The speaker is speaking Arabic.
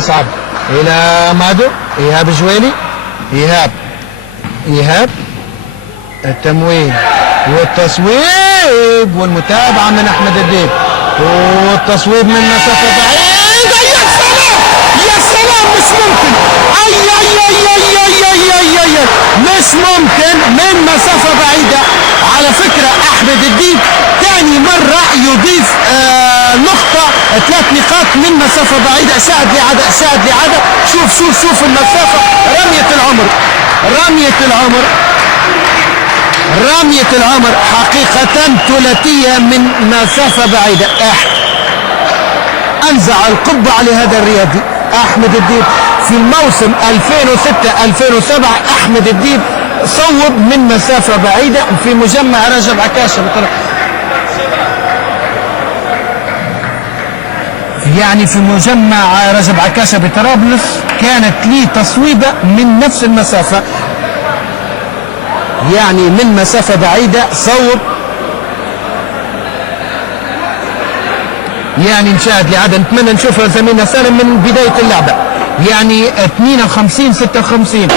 مصعب الى مادو، ايهاب جويلي، ايهاب التمويه والتصويب والمتابعه من احمد الديب، والتصويب من مسافه بعيده. يا سلام مش ممكن، اي مش ممكن من مسافه بعيده. على فكره احمد الديب ثاني مره يضيف نقطه 3 نقاط من مسافه بعيده. شاهد لعاده شوف المسافه. رميه العمر حقيقه ثلاثيه من مسافه بعيده. انزع القبعه لهذا الرياضي احمد الديب. في الموسم 2006-2007 احمد الديب صوب من مسافه بعيده في مجمع رجب عكاشه. يعني في مجمع رجب عكاشه بطرابلس كانت لي تصويبه من نفس المسافه، يعني من مسافه بعيده صوب. يعني نشاهد لعادة، نتمنى نشوف زميلنا سالم من بداية اللعبة، يعني 52-56.